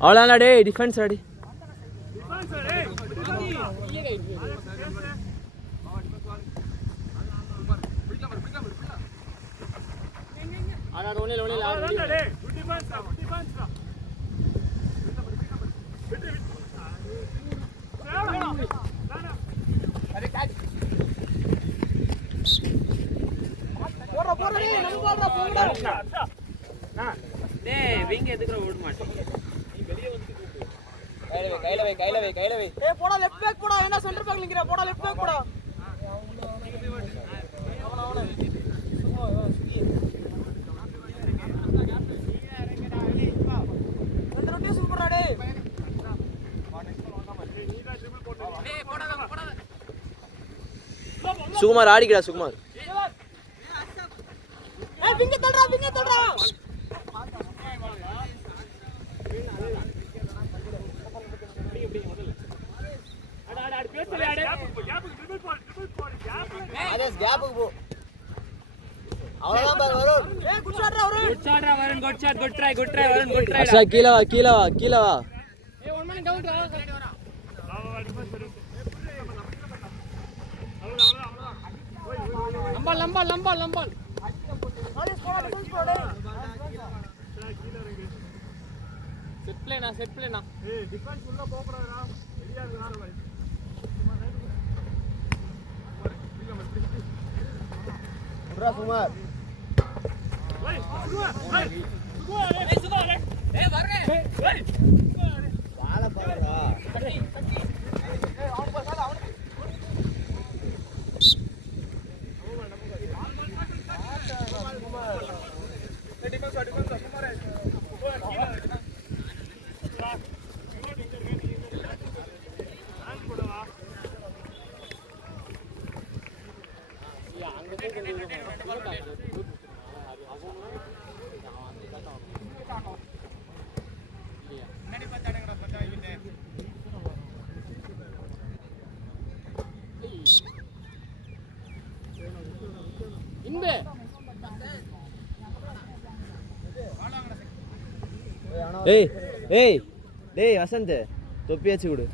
அவ்வளோதான்டா டேய், defence ready. Sukumar ஆடிக்கடா Sukumar. கீழே வா கீழே வா கீழே வா. சுகுமார் ஏய் ஏய் டேய் வசந்த், தொப்பியாச்சு கொடு.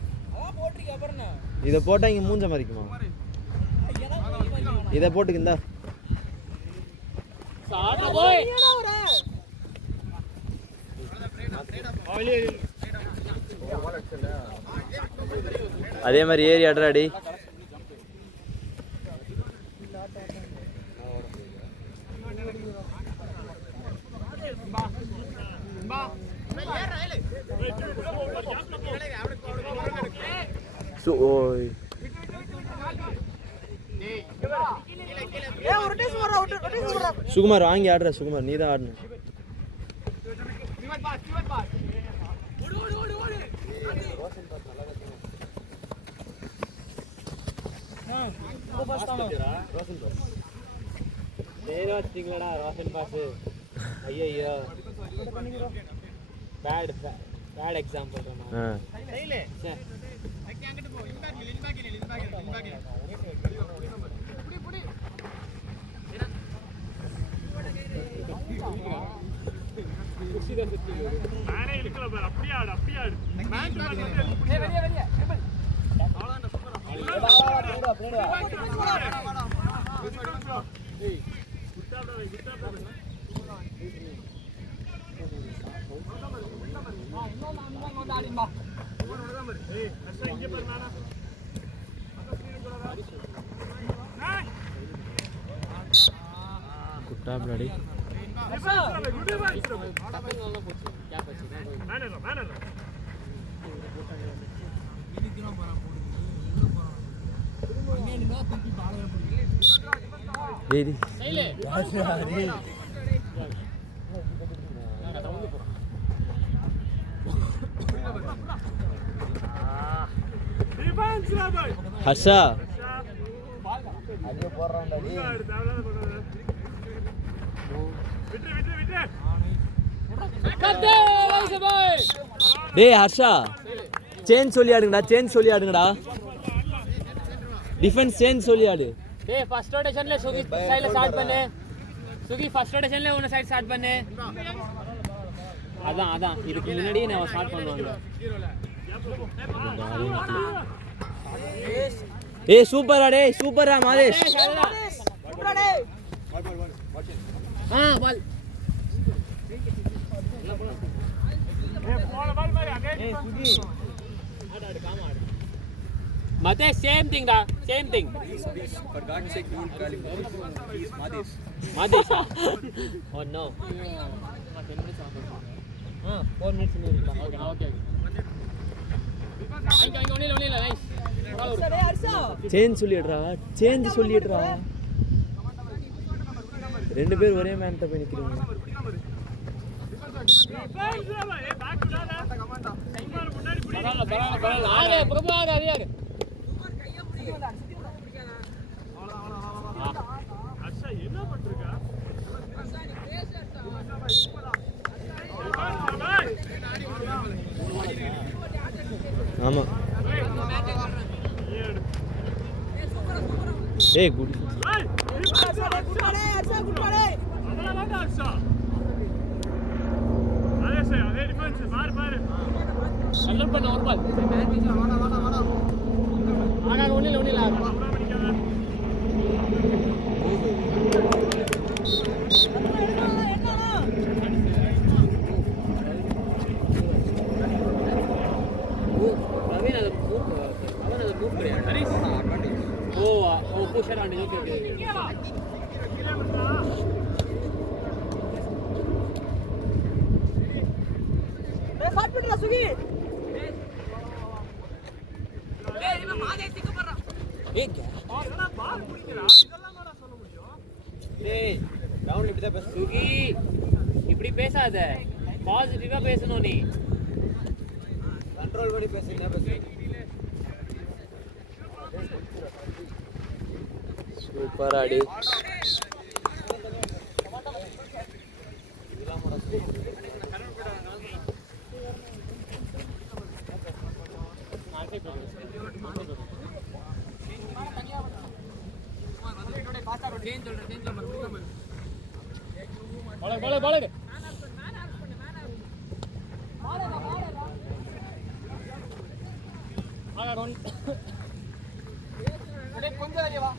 இதை போட்டா இங்க மூஞ்ச மறிக்குமா? இதை போட்டுக்கிந்தா அதே மாதிரி ஏறி ஆடுறாடி. சுகுமார் வாங்கி ஆடுற. சுகுமார் நீ தான் ஆடணும். ஐயோ பேட் எக்ஸாம்பிள். குட்டா பிளாடி ஹர்ஷா டேய் ஹர்ஷா சேஞ்ச் சொல்லி ஆடுங்கடா, சேஞ்ச் சொல்லி ஆடுங்கடா. டிஃபென்ஸ் சேஞ்ச் சொல்லி ஆடு. டேய் ஃபர்ஸ்ட் ரொட்டேஷன்ல சுகி சைடுல ஸ்டார்ட் பண்ணு. சுகி ஃபர்ஸ்ட் ரொட்டேஷன்ல உன சைடு ஸ்டார்ட் பண்ணு. அதான் இதுக்கு முன்னாடியே நான் ஸ்டார்ட் பண்ணுவாங்க. ஏய் சூப்பரா டேய் சூப்பரா மாதேஷ். பால் Mate, same thing da, same thing. Please, for God's sake, don't call him. He's Madesh. Madesh. Oh no. 4 minutes in. Okay. Iங்க only nice. சேஞ்ச் சொல்லிடுறா சேஞ்ச் சொல்லிடுறா. ரெண்டு பேர் ஒரே மேன்ட்ட போய் நிக்கிறீங்க. ஆரே பிரபு ஆரே அச்சா என்ன பண்றீங்க? ஆமா ஏய் குட் அதே டிஃபென்ஸ் பாரு கல்லர் பண்ண ஒரு பால் ஆகா ஒண்ணில push around it. Okay. start பண்றா சுகி. டேய் இவன் மாதே சிக்க பண்றான். ஏய் என்ன பால் குடிக்கறா? இதெல்லாம் என்னடா சொல்ல முடியும்? டேய் ரவுண்ட் இப்படி தான் பேசு சுகி. இப்படி பேசாத. பாசிட்டிவா பேசணும் நீ. கண்ட்ரோல் பண்ணி பேசுங்க பேசு. சூப்பர் ஆடி. பாலக கொஞ்சம் வெளியே வா.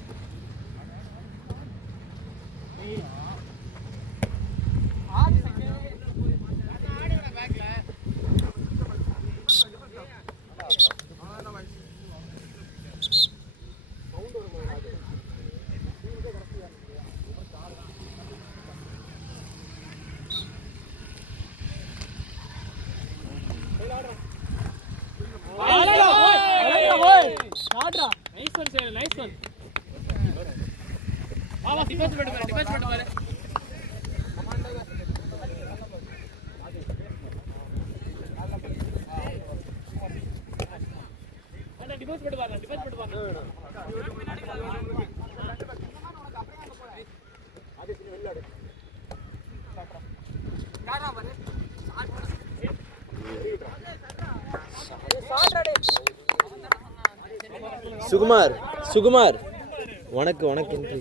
Nice one. Wow, defense better. Sukumar உனக்கு என்ட்ரி.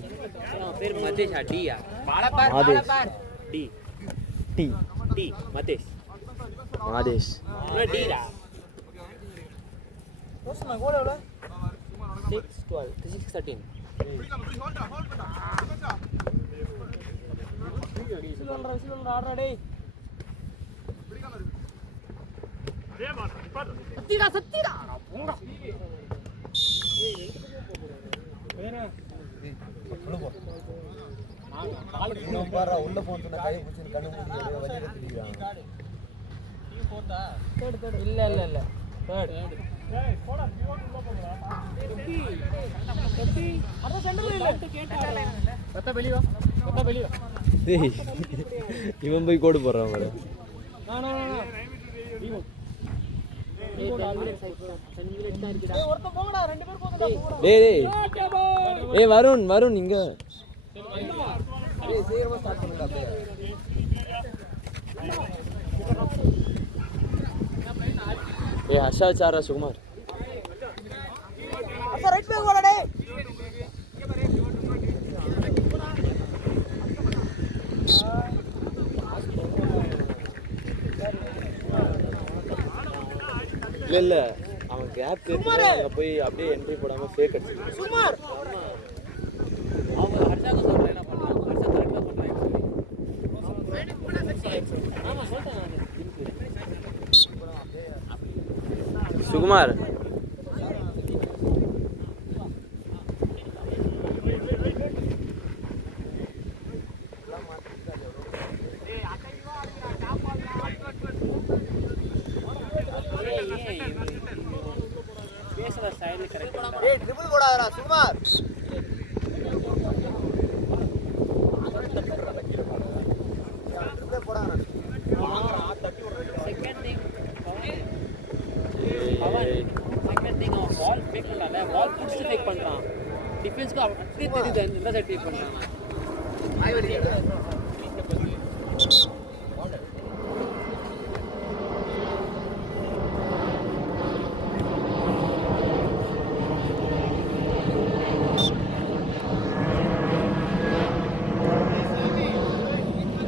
பேர் மதேஷ் டியா மாதேஷ் டி டி டி மதேஷ் மாதேஷ் டிடா ரோஸ்மா கோல் எவ்வளவு? 6-12 6-13 விசில் ஆடுறா டேய். சத்திடா போங்க. உள்ள போன கை பிடிச்சி கண்ணு மூடி வெளியில திரிறாங்க. இல்ல தேர்ட் ஏய் போடா பிவோட் உள்ள போங்கடா. அத சென்டர்ல இல்ல. கத்த வெளிய வா. ஏய் இவன் போய் கோடு போடுறான் பாரு. ஒருத்தன் போங்கடா, ரெண்டு பேர் போங்கடா. டேய் ஏய் வருண் இங்க. ஏய் சீக்கிரமா ஸ்டார்ட் பண்ணுடா அப்படியே. ஏய் ஹர்ஷா சாரா சுகுமார். அத ரைட் பேக் போடா டேய். இல்ல அவன் கேப் கேட்டு அங்க போய் அப்படியே என்ட்ரி போடாம ஃபேக் அடிச்சிட்டு சுமார் அவங்க ஹர்ஷாக்கு சொல்றேன் என்ன பண்ணலாம் ஹர்ஷா கரெக்டா பண்றாங்க ஆமா சொல்றேன் நான் சுகுமார் பேசுற ஸ்டைல் கரெக்டா ஏய் ட்ரிபிள் போடாதடா சுகுமார் ட்ரிபிள் போடாதடா செகண்ட் திங் செகண்ட் திங் அவன் பால் ஃபேக் பண்ணல பால் புடிச்சு ஃபேக் பண்றான் டிஃபென்ஸ்க்கு அப்படியே தெரியுது இந்த சைடு ஃபேக் பண்றான்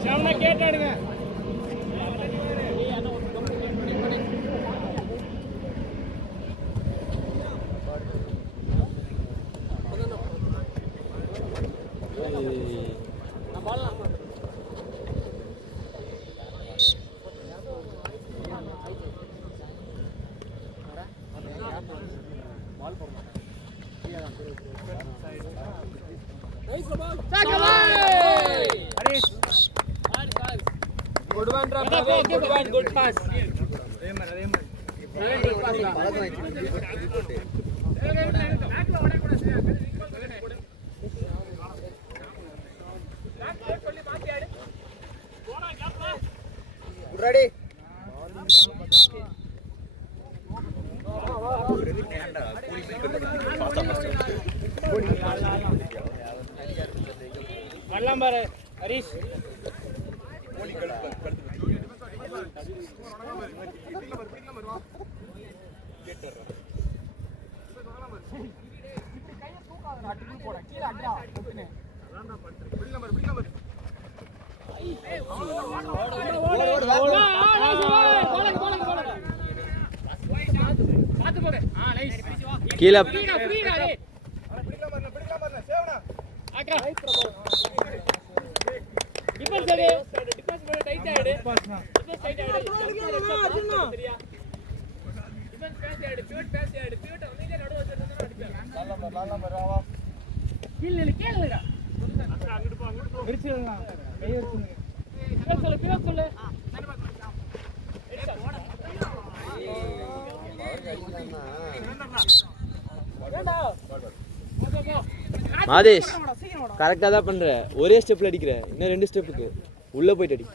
சாமனா கேட்டாடுங்க Good one, Rafa. Good one. Good pass. ready வரலாம் பாரு ஹரிஷ் கீழே மாதேஷ் கரெக்டாக தான் பண்ற ஒரே ஸ்டெப்ல அடிக்கிற இன்னும் 2 ஸ்டெப்புக்கு உள்ள போயிட்டு அடி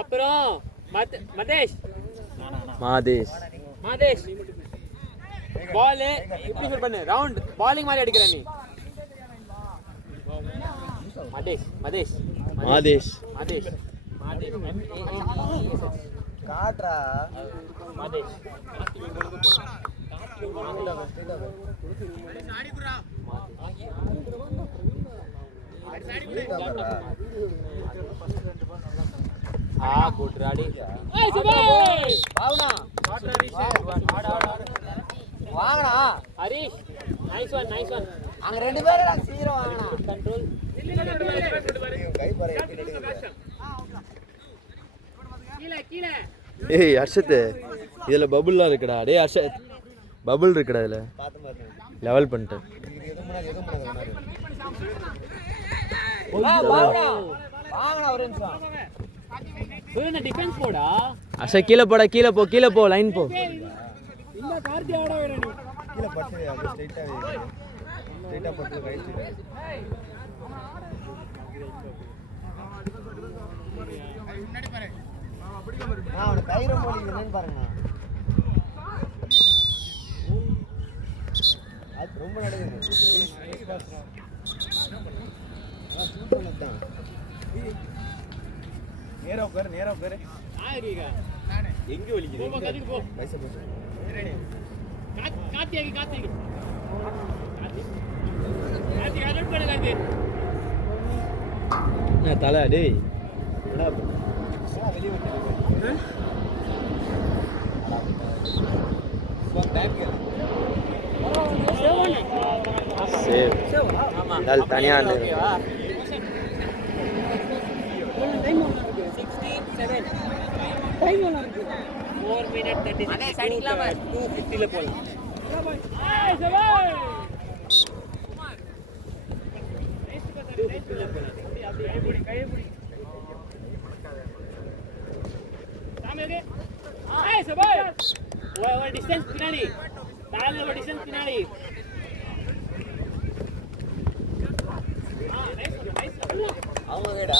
அப்புறம் மதேஷ் மாதேஷ் மாதேஷ் பால் இப்படி ஃபீல் பண்ணு ரவுண்ட் பாலிங் மாதிரி அடிக்கிற நீ மதேஷ் மதேஷ் மாதேஷ் மதேஷ் மதேஷ் காட்ரா மதேஷ் குட் ராடி ஏய் சுபாய் பாவனா வாங்கடா ஹரிஷ் நைஸ் ஒன் அங்க ரெண்டு பேரும் சீக்கிரம் வாங்கடா கண்ட்ரோல் கை பாரு எட்டி கீழ ஏய் ஹர்ஷத் இதுல பபுல்லாம் இருக்குடா டேய் ஹர்ஷத் பபுள் இருக்குடா இதுல பாத்து பாத்து லெவல் பண்ணிட்டேன் இது எது முன்னாடி வாங்கடா ஒரு நிமிஷம் இந்த டிஃபென்ஸ் போடா ஹர்ஷத் கீழே போ லைன் போ இந்த கார்த்தி ஆட வேணும் நீ கீழ பட்டு அப்படியே ஸ்ட்ரைட்டா பட்டு ரைட் சைடு முன்னாடி பாரு அவன கயிறு மோலி என்னன்னு பாருங்க அது ரொம்ப நடக்குது சூப்பர் மச்சான் நேரா உட்காரு ஆயிரீங்க நானே எங்க வலிக்குது போ கதிக்கு போ பைசா பைசா காத்தி அலர்ட் பண்ணு காத்தி நான் தலை டேய் என்னடா வெளிய வந்து சேவ் நல் தனியா ஆண்டு டைம் எல்லாம் இருக்கு 4 minute 36 250 போலாம். ஏய் சவாய் ஒரு டிஸ்டன்ஸ் பின்னாடி தாழ ஒரு டிஸ்டன்ஸ் பின்னாடி. அவங்க கைடா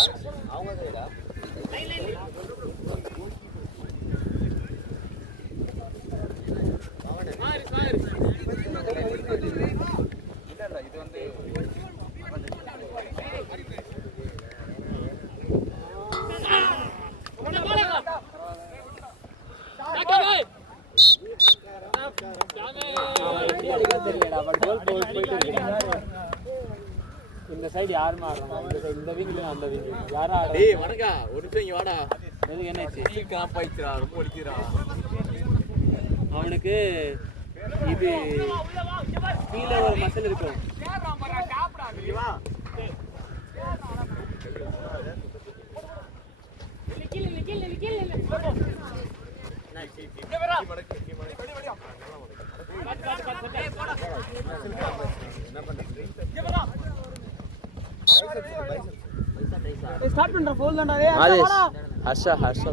இந்த சைடு யாரும் ஆடுறாங்க, இந்த சைடு இந்த விங்ல அந்த விங் யாரா ஆடுறாங்க? டேய் வணக்கா ஒரு நிமிஷம் இங்க வாடா. எதுக்கு என்னாச்சு? காப்பாயிச்சுடா ரொம்ப ஒலிக்குறா. அவனுக்கு இது கீழே ஒரு மசில் இருக்கும். ஸ்டார்ட் பண்ற போல் தான்டா டேய் ஆதேஷ் ஹர்ஷா ஹர்ஷா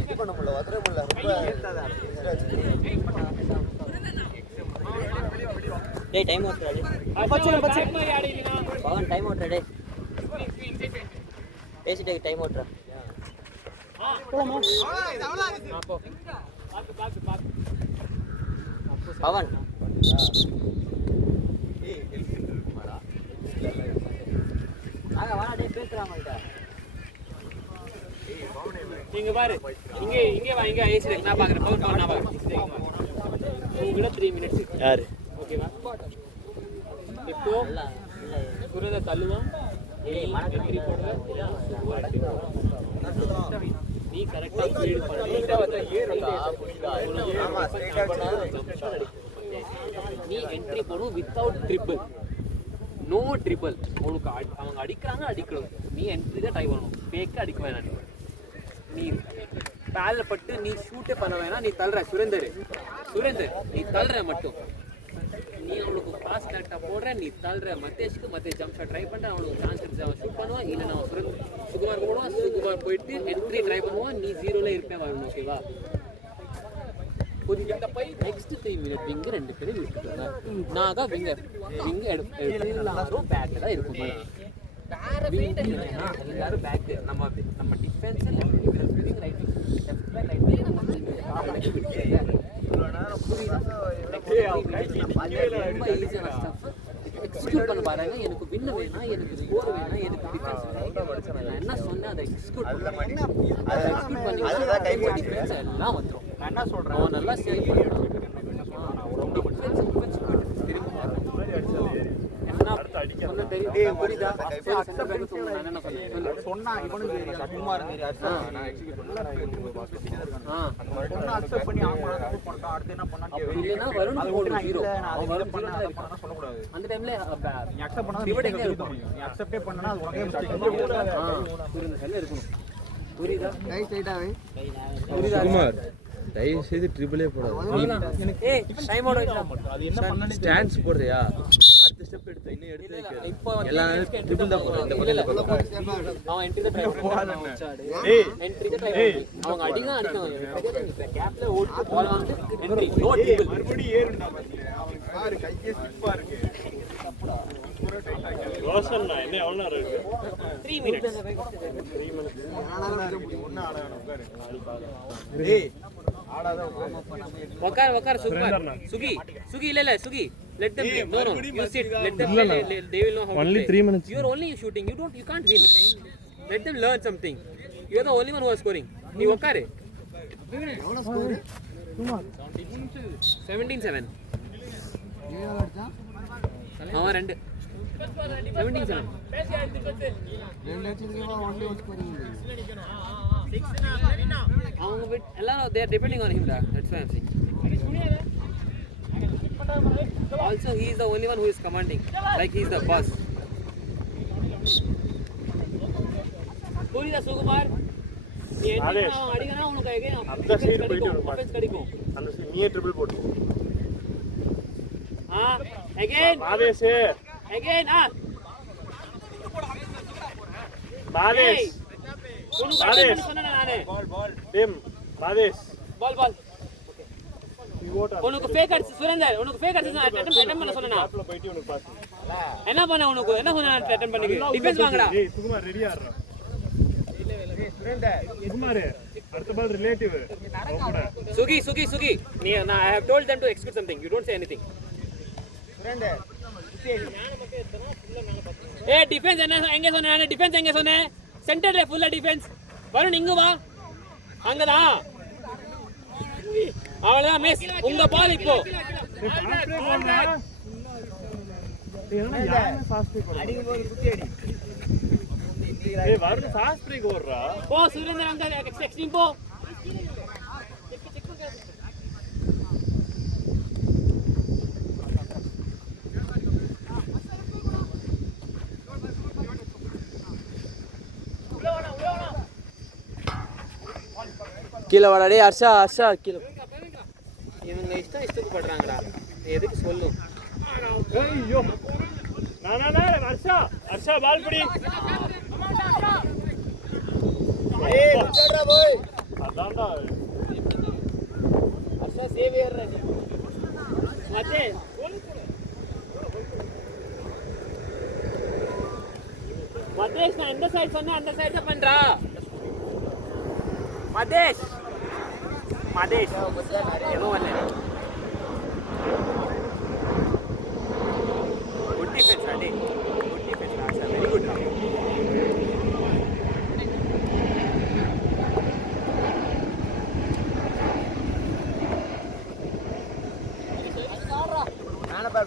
இது பண்ண முடியல வதற முடியல டேய் time out ready Pavan time out ready பேசிட்டே டைம் அவுட் ரா போலாமா பவன் ஆக வாடா டேய் பேசுறாங்கடா இங்க பாரு, இங்க இங்க வா, இங்க ஏசி இருக்கு. நான் பாக்குறேன், பவுன் நான் பாக்குறேன். உங்ககிட்ட 3 minutes யாரு ஓகேவா? இப்போ சுரேந்த தள்ளுவான், என்ட்ரி போடுற, நீ கரெக்டா ஃபீட் பண்ணி நீ என்ட்ரி போடும் வித்தவுட் ட்ரிபிள், நோ ட்ரிபிள். உனக்கு அவங்க அடிக்கிறாங்க அடிக்கணும், நீ என்ட்ரி தான் ட்ரை பண்ணணும். ஃபேக்கு அடிக்க வேணாம். நீ பேல பட்டு நீ ஷூட்டே பண்ண வேணாம். நீ தள்ளுற சுரேந்தர் நீ தள்ளுற மட்டும். நீ அவனுக்கு பாஸ் கரெக்டாக போடுற, நீ தள்ளுற மத்தேஷ்க்கு ஜம்ப் ஷாட் ட்ரை பண்ணுற, அவனுக்கு சான்ஸ் எடுத்து அவன் ஷூட் பண்ணுவான். இல்லை நான் சுகுமார் போடுவான், சுகுமார் போயிட்டு என்ட்ரி ட்ரை பண்ணுவான். நீ 0ல இருப்பேன் வரணும். ஓகேவா? நெக்ஸ்ட் 3 minute விங்கு 2 பேரும் விட்டுருங்க. நான் தான் விங்கர் எடுத்துலாம் பேக் தான் இருக்கும். எல்லாரும் பேக் நம்ம டிஃபென்ஸ் ரைட் ரொம்ப ஈஸியான ஸ்டஃப் எக்ஸிக்யூட் பண்ண பாருங்க. எனக்கு வின் வேணாம், எனக்கு ஸ்கோர் வேணாம், எனக்கு டிஃபென்ஸ் வேணாம். நான் என்ன சொன்னேன் அதை எக்ஸிக்யூட் பண்ணி டிஃபென்ஸ் எல்லாம் வந்துடும். நான் என்ன சொல்றேன், நல்லா சேவ் பண்ணிடுறோம். சுகுமார் தயவு செய்து ட்ரிபிளே போடாது. ஸ்டாண்ட்ஸ் போடுறியா? அடுத்த ஸ்டெப் எடுத்து இன்னும் எடுத்து வைக்க. இப்போ எல்லா ட்ரிபிள் தான் போடுறேன். இந்த பக்கத்துல அவன் என்ட்ரி தான் ட்ரை பண்ணுவான். என்ட்ரி தான் ட்ரை பண்ணுவான். அவங்க அடிதான் அடிக்கும். கேப்ல ஓடி பால் வந்து என்ட்ரி நோ ட்ரிபிள். மறுபடியும் ஏறுண்டா பாத்தீங்க. அவன் கார் கையே ஸ்லிப்பா இருக்கு. ரோஷன்னா என்ன எவ்வளவு நேரம் இருக்கு? 3 minutes. 3 minutes. ஒண்ணு ஆடானே உட்காரு. டேய் Wakar Sukumar. Sugi இல்ல Sugi. Let them play. No. You sit. Let them play. They will know how to play. Only 3 minutes. You are only shooting. You can't win. Let them learn something. You are the only one who is scoring. நீ உட்காரு. எவ்வளவு score? 17-7. அவன் 2 17-7. அவங்க எல்லாரும் they are depending on him da. That's why I'm saying. Also, he is the only one who is commanding. Like he is the boss. புரியுதா சுகுமார்? நீ என்ன அடிக்கனா உனக்கு அந்த சைடு போயிட்டு offense கிடைக்கும். அந்த சைடு நீயே ட்ரிபிள் போடு. Again. மாதேஷ். Again. மாதேஷ். உனக்கு அட்டென்ட் சொன்னேன் நானே. பால். டீம் மாதேஷ். பால். உனக்கு ஃபேக் அடிச்சு சுரேந்தர் உனக்கு ஃபேக் அடிச்சு அட்டென்ட் பண்ண சொன்னேனா டாப்ல போயிட்டு உனக்கு பாஸ். என்ன பண்ண உனக்கு என்ன சொன்ன அட்டென்ட் பண்ணிக்கு டிஃபென்ஸ் வாங்கடா. டேய் சுகுமார் ரெடி ஆறா. சுரேந்தர் சுகுமார் அடுத்த பால் ரிலேட்டிவ். சுகி நீ I have told them to execute something. You don't say anything. Surender ஏய் டிஃபென்ஸ் என்ன எங்க சொன்னே டிஃபென்ஸ் எங்க சொன்னே சென்டர்ல ஃபுல்லா டிஃபென்ஸ் வருண் இங்க வா அங்கதான் அவ்வளவுதான் மிஸ் உங்க பால் இப்போ அடிக்கும்போது குத்தி அடி. ஏய் வருண் ஃபாஸ்ட் பிரேக் ஓடுறா. போ சுரேந்தர் அங்க எக்ஸ்ட்ரீம் போ கீழே வாடா டேய் ஹர்ஷா கீழே. இவங்க இஷ்டத்துக்கு பண்றாங்கடா எதுக்கு சொல்லு ஐயோ நான் ஹர்ஷா பால் பிடி. ஏய் விட்டடா போய். அதான்டா அர்ஷா சேவியர் நீ மதேஷ் நான் எந்த சைடு சொன்னா அந்த சைடு தான் பண்றா மதேஷ் எதுவும் வரல குட் டிஃபென்ஸ் அடே good defence Asha very good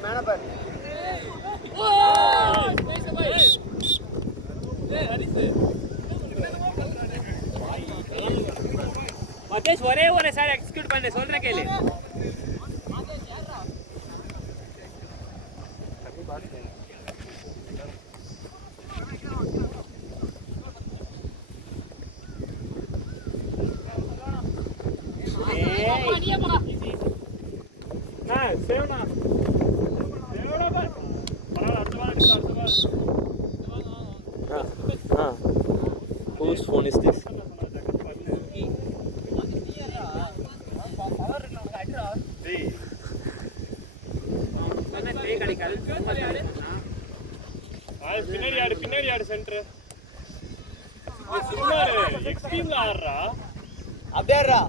மேனப்பர் மதேஷ் ஒரே ஒரு சார் எக்ஸிக்யூட் பண்ணு சொல்றேன் கேளு சேவனா பால் பரவாயில்ல அடுத்த பால் Whose phone is this? பின்னாடி ஆடு சென்டர். சுகுமார் எக்ஸ்ட்ரீம்ல ஆடுறா. அப்படியே ஆடுறா.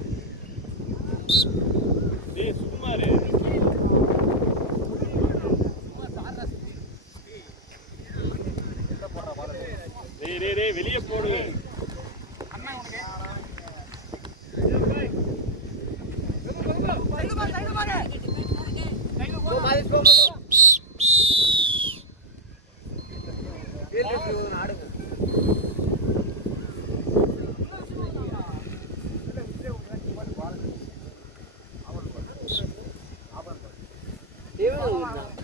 டேய் சுகுமார் டேய் வெளியே போடு. தேவன்